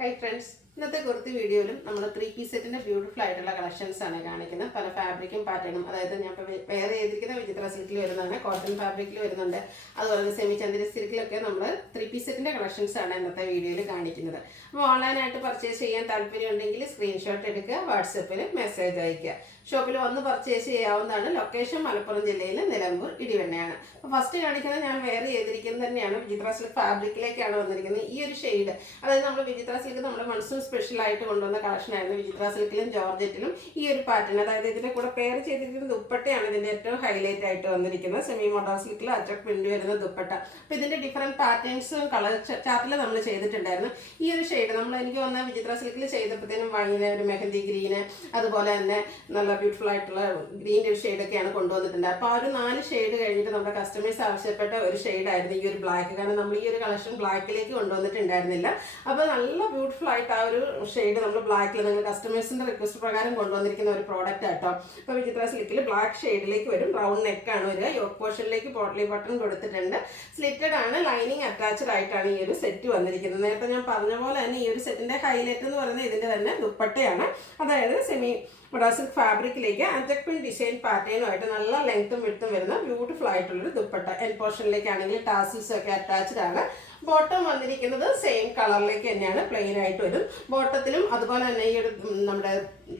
Hi friends, ഇന്നത്തെ കുർത്തി വീഡിയോയിലും നമ്മൾ 3 പീസ് സെറ്റിന്റെ ബ്യൂട്ടിഫുൾ ആയിട്ടുള്ള കളക്ഷൻസ് ആണ് കാണിക്കുന്നത്. പല ഫാബ്രിക്കും പാറ്റേണും, അതായത് ഞാൻ വേറെ ചെയ്തിരിക്കുന്ന വിചിത്ര സിൽക്കിൽ വരുന്നതാണ്, കോട്ടൺ ഫാബ്രിക്കിൽ വരുന്നുണ്ട്, അതുപോലെ സെമി ചന്ദന സിൽക്കിലൊക്കെ നമ്മൾ 3 പീസ് സെറ്റിന്റെ കളക്ഷൻസ് ആണ് ഇന്നത്തെ വീഡിയോയിൽ കാണിക്കുന്നത്. അപ്പോൾ ഓൺലൈനായിട്ട് പർച്ചേസ് ചെയ്യാൻ താല്പര്യമുണ്ടെങ്കിൽ സ്ക്രീൻഷോട്ട് എടുക്കുക, വാട്സപ്പിൽ മെസ്സേജ് അയയ്ക്കുക. ഷോപ്പിൽ വന്ന് പർച്ചേസ് ചെയ്യാവുന്നതാണ്. ലൊക്കേഷൻ മലപ്പുറം ജില്ലയിൽ നിലമ്പൂർ ഇടിവണ്ണയാണ്. അപ്പോൾ ഫസ്റ്റ് കാണിക്കുന്നത് ഞാൻ വേറെ ചെയ്തിരിക്കുന്നത് തന്നെയാണ്, വിചിത്ര സിൽക്ക് ഫാബ്രിക്കിലേക്കാണ് വന്നിരിക്കുന്നത്. ഈ ഒരു ഷെയ്ഡ്, അതായത് നമ്മൾ വിചിത്ര സിൽക്ക് നമ്മുടെ മൺസൂൺ സ്പെഷ്യൽ ആയിട്ട് കൊണ്ടുവന്ന കളക്ഷൻ ആയിരുന്നു. വിചിത്ര സിൽക്കിലും ജോർജറ്റിലും ഈ ഒരു പാറ്റേൺ, അതായത് ഇതിന്റെ കൂടെ പെയർ ചെയ്തിരിക്കുന്ന ദുപ്പട്ടയാണ് ഇതിന്റെ ഏറ്റവും ഹൈലൈറ്റ് ആയിട്ട് വന്നിരിക്കുന്നത്. സെമി മോഡൽ സിൽക്കിൽ അച്ചക്ക് പ്രിന്റ് വരുന്ന ദുപ്പട്ട. അപ്പോൾ ഇതിന്റെ ഡിഫറെന്റ് പാറ്റേൺസും കളർ ചാർട്ടിൽ നമ്മൾ ചെയ്തിട്ടുണ്ടായിരുന്നു. ഈ ഒരു ഷെയ്ഡ് നമ്മൾ എനിക്ക് വന്ന വിചിത്ര സിൽക്കിൽ ചെയ്തപ്പോഴത്തേനും വാങ്ങിയ ഒരു മെഹന്തി ഗ്രീന്, അതുപോലെ തന്നെ നല്ല ബ്യൂട്ടിഫുൾ ആയിട്ടുള്ള ഗ്രീൻ്റെ ഒരു ഷെയ്ഡൊക്കെയാണ് കൊണ്ടുവന്നിട്ടുണ്ട്. അപ്പോൾ ആ ഒരു 4 ഷെയ്ഡ് കഴിഞ്ഞിട്ട് നമ്മുടെ കസ്റ്റമേഴ്സ് ആവശ്യപ്പെട്ട ഒരു ഷെയ്ഡായിരുന്നു ഈ ഒരു ബ്ലാക്ക്. കാരണം നമ്മൾ ഈ ഒരു കളക്ഷൻ ബ്ലാക്കിലേക്ക് കൊണ്ടുവന്നിട്ടുണ്ടായിരുന്നില്ല. അപ്പോൾ നല്ല ബ്യൂട്ടിഫുൾ ആയിട്ട് ആ ഒരു ഷെയ്ഡ് നമ്മൾ ബ്ലാക്കിൽ നിങ്ങൾ കസ്റ്റമേഴ്സിന്റെ റിക്വസ്റ്റ് പ്രകാരം കൊണ്ടുവന്നിരിക്കുന്ന ഒരു പ്രോഡക്റ്റ് ആട്ടോ. അപ്പോൾ വിചിത്ര സിൽക്കിൽ ബ്ലാക്ക് ഷെയ്ഡിലേക്ക് വരും. റൗണ്ട് നെക്കാണ് വരിക. യോക്ക് പോർഷനിലേക്ക് പോട്ട്ലി ബട്ടൺ കൊടുത്തിട്ടുണ്ട്. സ്ലിറ്റഡ് ആണ്, ലൈനിങ് അറ്റാച്ച്ഡ് ആയിട്ടാണ് ഈ ഒരു സെറ്റ് വന്നിരിക്കുന്നത്. നേരത്തെ ഞാൻ പറഞ്ഞ പോലെ തന്നെ ഈ ഒരു സെറ്റിന്റെ ഹൈലൈറ്റ് എന്ന് പറയുന്നത് ഇതിന്റെ തന്നെ ദുപ്പട്ടയാണ്. അതായത് semi model silk ഫാബ്രിക്കിലേക്ക് അജക് print design പാറ്റേണുമായിട്ട് നല്ല ലെങ്ത്തും വിഡ്ത്തും വരുന്ന ബ്യൂട്ടിഫുൾ ആയിട്ടുള്ളൊരു ദുപ്പട്ട. എൻ പോർഷനിലേക്കാണെങ്കിൽ ടാസിൽസ് ഒക്കെ അറ്റാച്ച്ഡ് ആണ്. ബോട്ടം വന്നിരിക്കുന്നത് സെയിം കളറിലേക്ക് തന്നെയാണ്, പ്ലെയിൻ ആയിട്ട് വരും. ബോട്ടത്തിലും അതുപോലെ തന്നെ ഈ ഒരു നമ്മുടെ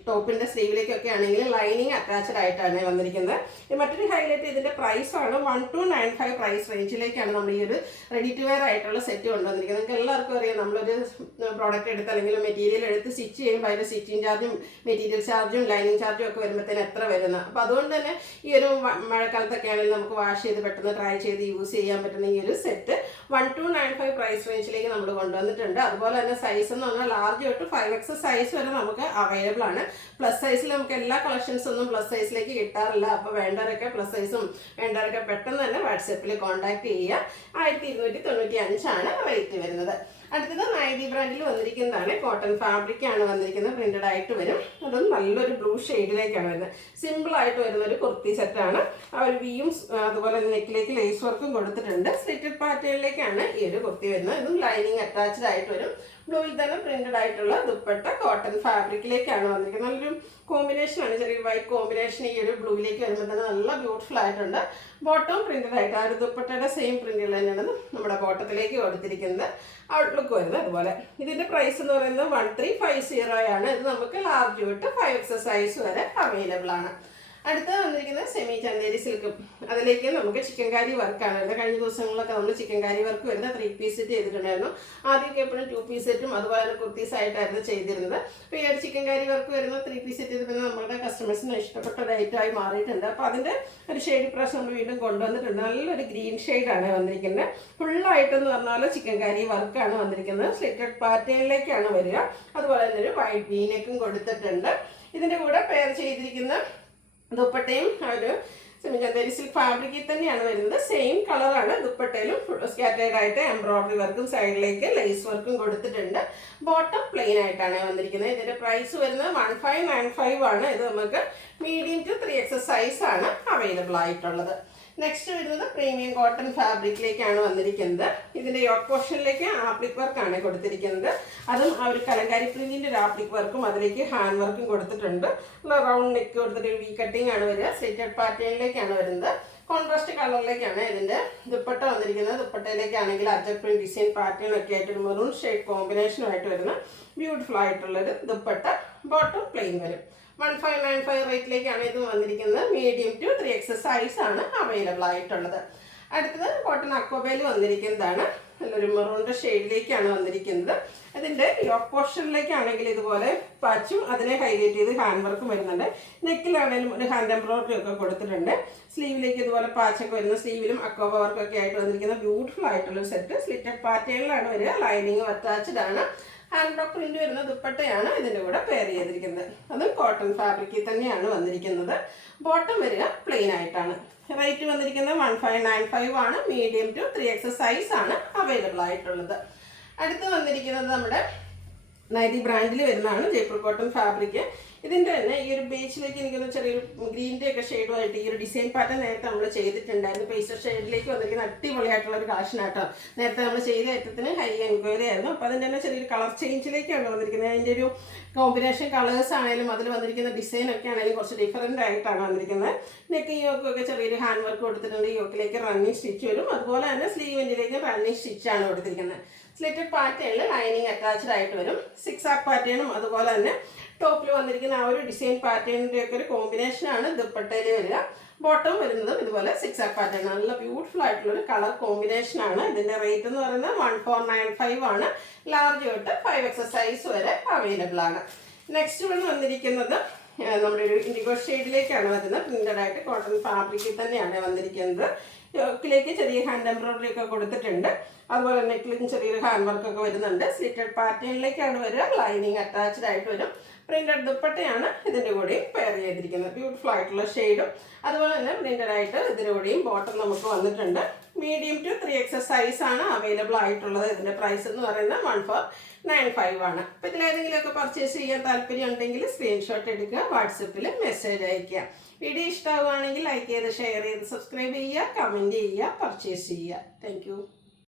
ടോപ്പിന്റെ സ്ലീവിലേക്കൊക്കെ ആണെങ്കിൽ ലൈനിങ് അറ്റാച്ച്ഡ് ആയിട്ടാണ് വന്നിരിക്കുന്നത്. മറ്റൊരു ഹൈലൈറ്റ് ഇതിന്റെ പ്രൈസാണ് 1295 പ്രൈസ് റേഞ്ചിലേക്കാണ് നമ്മൾ ഈ ഒരു റെഡി ടു വെയർ ആയിട്ടുള്ള സെറ്റ് കൊണ്ടുവന്നിരിക്കുന്നത്. നിങ്ങൾക്ക് എല്ലാവർക്കും അറിയാം, നമ്മളൊരു പ്രോഡക്റ്റ് എടുത്ത് അല്ലെങ്കിൽ മെറ്റീരിയൽ എടുത്ത് സ്റ്റിച്ച് ചെയ്യുമ്പോൾ അതിന്റെ സ്റ്റിച്ചിങ് ചാർജും മെറ്റീരിയൽ ചാർജും ലൈനിങ് ചാർജും ഒക്കെ വരുമ്പോഴത്തേന് എത്ര വരുന്നത്. അപ്പോൾ അതുകൊണ്ട് തന്നെ ഈ ഒരു മഴക്കാലത്തൊക്കെ ആണെങ്കിൽ നമുക്ക് വാഷ് ചെയ്ത് പെട്ടെന്ന് ട്രൈ ചെയ്ത് യൂസ് ചെയ്യാൻ പറ്റുന്ന ഈ ഒരു സെറ്റ് 1295 പ്രൈസ് റേഞ്ചിലേക്ക് നമ്മൾ കൊണ്ടുവന്നിട്ടുണ്ട്. അതുപോലെ തന്നെ സൈസ് എന്ന് പറഞ്ഞാൽ ലാർജ് തൊട്ട് 5XS സൈസ് വരെ നമുക്ക് അവൈലബിൾ ആണ്. പ്ലസ് സൈസിൽ നമുക്ക് എല്ലാ കളക്ഷൻസ് ഒന്നും പ്ലസ് സൈസിലേക്ക് കിട്ടാറില്ല. അപ്പോൾ വേണ്ടവരൊക്കെ പ്ലസ് സൈസും വേണ്ടവരൊക്കെ പെട്ടെന്ന് തന്നെ വാട്സപ്പിൽ കോൺടാക്ട് ചെയ്യുക. 1295 റേറ്റ് വരുന്നത്. അടുത്തത് നൈറ്റി ബ്രാൻഡിൽ വന്നിരിക്കുന്നതാണ്. കോട്ടൺ ഫാബ്രിക് ആണ് വന്നിരിക്കുന്നത്. പ്രിന്റഡ് ആയിട്ട് വരും. അതും നല്ലൊരു ബ്ലൂ ഷെയ്ഡിലേക്കാണ് വരുന്നത്. സിമ്പിൾ ആയിട്ട് വരുന്ന ഒരു കുർത്തി സെറ്റാണ്. ആ ഒരു വിയും അതുപോലെ നെക്കിലേക്ക് ലേസ് വർക്കും കൊടുത്തിട്ടുണ്ട്. സ്ലിറ്റഡ് പാറ്റേണിലേക്കാണ് ഈ ഒരു കുർത്തി വരുന്നത്. ഇതും ലൈനിങ് അറ്റാച്ച്ഡ് ആയിട്ട് വരും. ബ്ലൂവിൽ തന്നെ പ്രിന്റഡ് ആയിട്ടുള്ള ദുപ്പട്ട കോട്ടൺ ഫാബ്രിക്കിലേക്കാണ് വന്നിരിക്കുന്നത്. നല്ലൊരു കോമ്പിനേഷനാണ്, ചെറിയ വൈറ്റ് കോമ്പിനേഷൻ ഈ ഒരു ബ്ലൂവിലേക്ക് വരുമ്പോൾ തന്നെ നല്ല ബ്യൂട്ടിഫുൾ ആയിട്ടുണ്ട്. ബോട്ടം പ്രിന്റഡ് ആയിട്ട് ആ ഒരു ദുപ്പട്ടയുടെ സെയിം പ്രിന്റുകൾ തന്നെയാണ് നമ്മുടെ ബോട്ടത്തിലേക്ക് കൊടുത്തിരിക്കുന്നത്. ഔട്ട്ലുക്ക് വരുന്നത് അതുപോലെ. ഇതിന്റെ പ്രൈസ് എന്ന് പറയുന്നത് 1350 ആണ്. ഇത് നമുക്ക് ലാർജ് തൊട്ട് 5XS സൈസ് വരെ അവൈലബിൾ ആണ്. അടുത്തത് വന്നിരിക്കുന്നത് സെമി ചന്ദേരി സിൽക്ക്. അതിലേക്ക് നമുക്ക് ചിക്കൻകാരി വർക്കാണ് വരുന്നത്. കഴിഞ്ഞ ദിവസങ്ങളിലൊക്കെ നമ്മൾ ചിക്കൻകാരി വർക്ക് വരുന്ന 3 പീസ് സെറ്റ് ചെയ്തിട്ടുണ്ടായിരുന്നു. ആദ്യമൊക്കെ എപ്പോഴും 2 പീസ് സെറ്റും അതുപോലെ തന്നെ കുർത്തീസ് ആയിട്ടായിരുന്നു ചെയ്തിരുന്നത്. അപ്പോൾ ഈ ഒരു ചിക്കൻകാരി വർക്ക് വരുന്ന 3 പീസ് സെറ്റ് ചെയ്തിട്ട് നമ്മുടെ കസ്റ്റമേഴ്സിന് ഇഷ്ടപ്പെട്ട ഒരു ഐറ്റമായി മാറിയിട്ടുണ്ട്. അപ്പോൾ അതിൻ്റെ ഒരു ഷെയ്ഡ് പ്രാവശ്യം നമ്മൾ വീണ്ടും കൊണ്ടുവന്നിട്ടുണ്ട്. നല്ലൊരു ഗ്രീൻ ഷെയ്ഡാണ് വന്നിരിക്കുന്നത്. ഫുള്ളായിട്ടെന്ന് പറഞ്ഞാൽ ചിക്കൻകാരി വർക്കാണ് വന്നിരിക്കുന്നത്. സ്ലിറ്റഡ് പാറ്റേണിലേക്കാണ് വരിക. അതുപോലെ തന്നെ ഒരു വൈറ്റ് വീനക്കും കൊടുത്തിട്ടുണ്ട്. ഇതിൻ്റെ കൂടെ പെയർ ചെയ്തിരിക്കുന്ന ദുപ്പട്ടയും ഒരു സെമി ചന്ദേരി സിൽക്ക് ഫാബ്രിക്കിൽ തന്നെയാണ് വരുന്നത്. സെയിം കളറാണ്. ദുപ്പട്ടയിലും സ്കാറ്റേർഡ് ആയിട്ട് എംബ്രോയിഡറി വർക്കും സൈഡിലേക്ക് ലേസ് വർക്കും കൊടുത്തിട്ടുണ്ട്. ബോട്ടം പ്ലെയിൻ ആയിട്ടാണ് വന്നിരിക്കുന്നത്. ഇതിന്റെ പ്രൈസ് വരുന്നത് 1595 ആണ്. ഇത് നമുക്ക് മീഡിയം ടു 3XS സൈസ് ആണ് അവൈലബിൾ ആയിട്ടുള്ളത്. നെക്സ്റ്റ് വരുന്നത് പ്രീമിയം കോട്ടൺ ഫാബ്രിക്കിലേക്കാണ് വന്നിരിക്കുന്നത്. ഇതിന്റെ യോക്ക് പോർഷനിലേക്ക് ആപ്ലിക് വർക്കാണ് കൊടുത്തിരിക്കുന്നത്. അതും ആ ഒരു കലങ്കാരി പ്രിന്റിന്റെ ഒരു ആപ്ലിക് വർക്കും അതിലേക്ക് ഹാൻഡ് വർക്കും കൊടുത്തിട്ടുണ്ട്. റൗണ്ട് നെക്ക് കൊടുത്തിട്ട് വി കട്ടിംഗ് ആണ് വരിക. സ്ലിറ്റഡ് പാറ്റേണിലേക്കാണ് വരുന്നത്. കോൺട്രാസ്റ്റ് കളറിലേക്കാണ് ഇതിന്റെ ദുപ്പട്ട വന്നിരിക്കുന്നത്. ദുപ്പട്ടയിലേക്കാണെങ്കിൽ അജക് പ്രിന്റ് ഡിസൈൻ പാറ്റേൺ ഒക്കെ ആയിട്ട് ഒരു മെറൂൺ ഷെയ്ഡ് കോമ്പിനേഷനുമായിട്ട് വരുന്ന ബ്യൂട്ടിഫുൾ ആയിട്ടുള്ളൊരു ദുപ്പട്ട. ബോട്ടം പ്ലെയിൻ വരും. 1595 റേറ്റിലേക്കാണ് ഇത് വന്നിരിക്കുന്നത്. മീഡിയം ടു 3XS സൈസ് ആണ് അവൈലബിൾ ആയിട്ടുള്ളത്. അടുത്തത് കോട്ടൺ അക്വബയിൽ വന്നിരിക്കുന്നതാണ്. നല്ലൊരു മെറൂണിൻ്റെ ഷെയ്ഡിലേക്കാണ് വന്നിരിക്കുന്നത്. അതിൻ്റെ യോക്ക് പോർഷനിലേക്കാണെങ്കിൽ ഇതുപോലെ പാച്ചും അതിനെ ഹൈലൈറ്റ് ചെയ്ത് ഹാൻഡ് വർക്കും വരുന്നുണ്ട്. നെക്കിലാണെങ്കിലും ഒരു ഹാൻഡ് എംബ്രോയിഡറി ഒക്കെ കൊടുത്തിട്ടുണ്ട്. സ്ലീവിലേക്ക് ഇതുപോലെ പാച്ചൊക്കെ വരുന്ന സ്ലീവിലും അക്വബ വർക്കൊക്കെ ആയിട്ട് വന്നിരിക്കുന്ന ബ്യൂട്ടിഫുൾ ആയിട്ടുള്ള സെറ്റ്. സ്ലിറ്റഡ് പാറ്റേണിലാണ് വരിക. ലൈനിങ് അറ്റാച്ച്ഡ് ആണ്. ഹാൻഡ് ബ്ലോക്ക് പ്രിന്റ് വരുന്ന ദുപ്പട്ടയാണ് ഇതിൻ്റെ കൂടെ പെയർ ചെയ്തിരിക്കുന്നത്. അതും കോട്ടൺ ഫാബ്രിക്കിൽ തന്നെയാണ് വന്നിരിക്കുന്നത്. ബോട്ടം വരിക പ്ലെയിൻ ആയിട്ടാണ്. റേറ്റ് വന്നിരിക്കുന്നത് 1595 ആണ്. മീഡിയം ടു 3XS സൈസ് ആണ് അവൈലബിൾ ആയിട്ടുള്ളത്. അടുത്ത് വന്നിരിക്കുന്നത് നമ്മുടെ നൈറ്റി ബ്രാൻഡിൽ വരുന്നതാണ് ജയ്പൂർ കോട്ടൺ ഫാബ്രിക്. ഇതിൻ്റെ തന്നെ ഈ ഒരു ബേച്ചിലേക്ക് എനിക്കൊന്ന് ചെറിയൊരു ഗ്രീൻ്റെ ഒക്കെ ഷെയ്ഡുമായിട്ട് ഈ ഒരു ഡിസൈൻ പാറ്റേൺ നേരത്തെ നമ്മൾ ചെയ്തിട്ടുണ്ടായിരുന്നു. പേസ്റ്റർ ഷെയ്ഡിലേക്ക് വന്നിരിക്കുന്ന അടിപൊളിയായിട്ടുള്ള ഒരു കളക്ഷനാട്ടോ. നേരത്തെ നമ്മൾ ചെയ്ത ഐറ്റത്തിന് ഹൈ എൻക്വയറി ആയിരുന്നു. അപ്പോൾ അതിൻ്റെ തന്നെ ചെറിയൊരു കളർ ചേഞ്ചിലേക്കാണ് വന്നിരിക്കുന്നത്. അതിൻ്റെ ഒരു കോമ്പിനേഷൻ കളേഴ്സ് ആണെങ്കിലും അതിൽ വന്നിരിക്കുന്ന ഡിസൈൻ ഒക്കെ ആണെങ്കിലും കുറച്ച് ഡിഫറൻ്റ് ആയിട്ടാണ് വന്നിരിക്കുന്നത്. നെക്ക് യോക്കൊക്കെ ചെറിയൊരു ഹാൻഡ് വർക്ക് കൊടുത്തിട്ടുണ്ട്. യോക്കിലേക്ക് റണ്ണിങ് സ്റ്റിച്ച് വരും. അതുപോലെ തന്നെ സ്ലീവിൻ്റിലേക്ക് റണ്ണിങ് സ്റ്റിച്ചാണ് കൊടുത്തിരിക്കുന്നത്. സ്ലിറ്റഡ് പാറ്റേണിൽ ലൈനിങ് അറ്റാച്ച്ഡ് ആയിട്ട് വരും. 6 ആക്ക് പാറ്റേണും അതുപോലെ തന്നെ ടോപ്പിൽ വന്നിരിക്കുന്ന ആ ഒരു ഡിസൈൻ പാറ്റേണിൻ്റെ ഒക്കെ ഒരു കോമ്പിനേഷനാണ് ദുപ്പട്ടയിൽ വരിക. ബോട്ടം വരുന്നതും ഇതുപോലെ 6 ആക്ക് പാറ്റേൺ. നല്ല ബ്യൂട്ടിഫുൾ ആയിട്ടുള്ളൊരു കളർ കോമ്പിനേഷനാണ്. ഇതിൻ്റെ റേറ്റ് എന്ന് പറയുന്നത് 1495 ആണ്. ലാർജ് തൊട്ട് 5XS സൈസ് വരെ അവൈലബിൾ ആണ്. നെക്സ്റ്റ് വന്നിരിക്കുന്നത് നമ്മുടെ ഒരു ഇൻഡിഗോ ഷെയ്ഡിലേക്കാണ് വരുന്നത്. പ്രിന്റഡ് ആയിട്ട് കോട്ടൺ ഫാബ്രിക്കിൽ തന്നെയാണ് വന്നിരിക്കുന്നത്. യോക്കിലേക്ക് ചെറിയ ഹാൻഡ് എംബ്രോയിഡറി ഒക്കെ കൊടുത്തിട്ടുണ്ട്. അതുപോലെ നെക്കിലും ചെറിയൊരു ഹാൻഡ് വർക്ക് ഒക്കെ വരുന്നുണ്ട്. സ്ലിറ്റഡ് പാറ്റേണിലേക്കാണ് വരിക. ലൈനിങ് അറ്റാച്ച്ഡ് ആയിട്ട് വരും. പ്രിന്റഡ് ദുപ്പട്ടയാണ് ഇതിൻ്റെ കൂടെയും പെയർ ചെയ്തിരിക്കുന്നത്. ബ്യൂട്ടിഫുൾ ആയിട്ടുള്ള ഷെയ്ഡും അതുപോലെ തന്നെ പ്രിന്റഡ് ആയിട്ട് ഇതിൻ്റെ കൂടെയും ബോട്ടം നമുക്ക് വന്നിട്ടുണ്ട്. മീഡിയം ടു 3XS സൈസാണ് അവൈലബിൾ ആയിട്ടുള്ളത്. ഇതിൻ്റെ പ്രൈസ് എന്ന് പറയുന്നത് 1495 ആണ്. അപ്പോൾ ഇതിലേതെങ്കിലുമൊക്കെ പർച്ചേസ് ചെയ്യാൻ താല്പര്യം ഉണ്ടെങ്കിൽ സ്ക്രീൻഷോട്ട് എടുക്കുക, വാട്സപ്പിൽ മെസ്സേജ് അയയ്ക്കുക. വീഡിയോ ഇഷ്ടമാവുകയാണെങ്കിൽ ലൈക്ക് ചെയ്ത് ഷെയർ ചെയ്ത് സബ്സ്ക്രൈബ് ചെയ്യുക, കമൻറ്റ് ചെയ്യുക, പർച്ചേസ് ചെയ്യുക. താങ്ക്